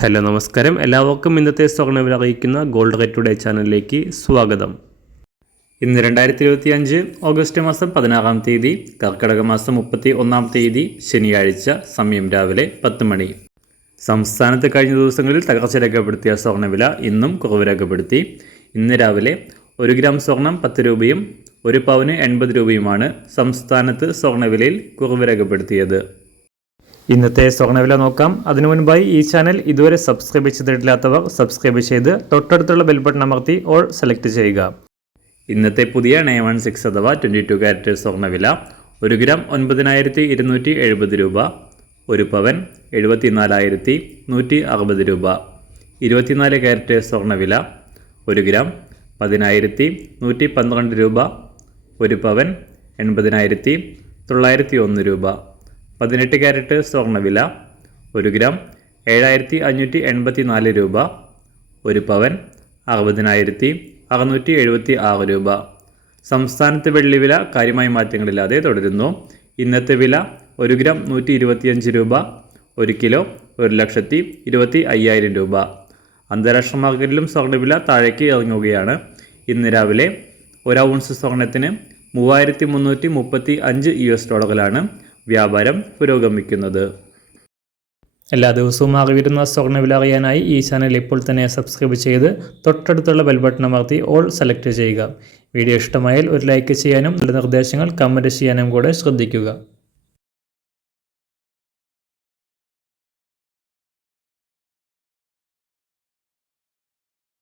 Hello നമസ്കാരം, എല്ലാവർക്കും ഇന്നത്തെ സ്വർണ്ണവില അറിയിക്കുന്ന ഗോൾഡ് റേറ്റ് ടുഡേ ചാനലിലേക്ക് സ്വാഗതം. ഇന്ന് 2025 ഓഗസ്റ്റ് മാസം 16 തീയതി, കർക്കിടക മാസം 31 തീയതി, ശനിയാഴ്ച. സമയം രാവിലെ 10 മണി. സംസ്ഥാനത്ത് കഴിഞ്ഞ ദിവസങ്ങളിൽ തകർച്ച രേഖപ്പെടുത്തിയ സ്വർണ്ണവില ഇന്നും കുറവ് രേഖപ്പെടുത്തി. ഇന്ന് രാവിലെ 1 ഗ്രാം സ്വർണം 10 രൂപയും 1 പവന് 80 രൂപയുമാണ് സംസ്ഥാനത്ത് സ്വർണ്ണവിലയിൽ കുറവ് രേഖപ്പെടുത്തിയത്. ഇന്നത്തെ സ്വർണ്ണവില നോക്കാം. അതിനു മുൻപായി ഈ ചാനൽ ഇതുവരെ സബ്സ്ക്രൈബ് ചെയ്തിട്ടില്ലാത്തവർ സബ്സ്ക്രൈബ് ചെയ്ത് തൊട്ടടുത്തുള്ള ബെൽ ബട്ടൺ അമർത്തി ഓൾ സെലക്ട് ചെയ്യുക. ഇന്നത്തെ പുതിയ 916 അഥവാ 22 കാരറ്റ് സ്വർണ്ണവില 1 ഗ്രാം 9270 രൂപ, 1 പവൻ 74,160 രൂപ. 24 കാരറ്റ് സ്വർണ്ണവില 1 ഗ്രാം 10,112 രൂപ, 1 പവൻ 80,901 രൂപ. 18 കാരറ്റ് സ്വർണ്ണവില 1 ഗ്രാം 7,584 രൂപ, 1 പവൻ 60,676 രൂപ. സംസ്ഥാനത്ത് വെള്ളിവില കാര്യമായ മാറ്റങ്ങളില്ലാതെ തുടരുന്നു. ഇന്നത്തെ വില 1 ഗ്രാം 125 രൂപ, 1 കിലോ 1,25,000 രൂപ. അന്താരാഷ്ട്ര മാർക്കറ്റിലും സ്വർണ്ണവില താഴേക്ക് ഇറങ്ങുകയാണ്. ഇന്ന് രാവിലെ 1 ഔൺസ് സ്വർണ്ണത്തിന് $3,335 വ്യാപാരം പുരോഗമിക്കുന്നത്. എല്ലാ ദിവസവും അറിയുന്ന സ്വർണ്ണവില അറിയാനായി ഈ ചാനൽ ഇപ്പോൾ തന്നെ സബ്സ്ക്രൈബ് ചെയ്ത് തൊട്ടടുത്തുള്ള ബെൽ ബട്ടൺ അമർത്തി ഓൾ സെലക്ട് ചെയ്യുക. വീഡിയോ ഇഷ്ടമായാൽ ഒരു ലൈക്ക് ചെയ്യാനും നല്ല നിർദ്ദേശങ്ങൾ കമൻറ്റ് ചെയ്യാനും കൂടെ ശ്രദ്ധിക്കുക.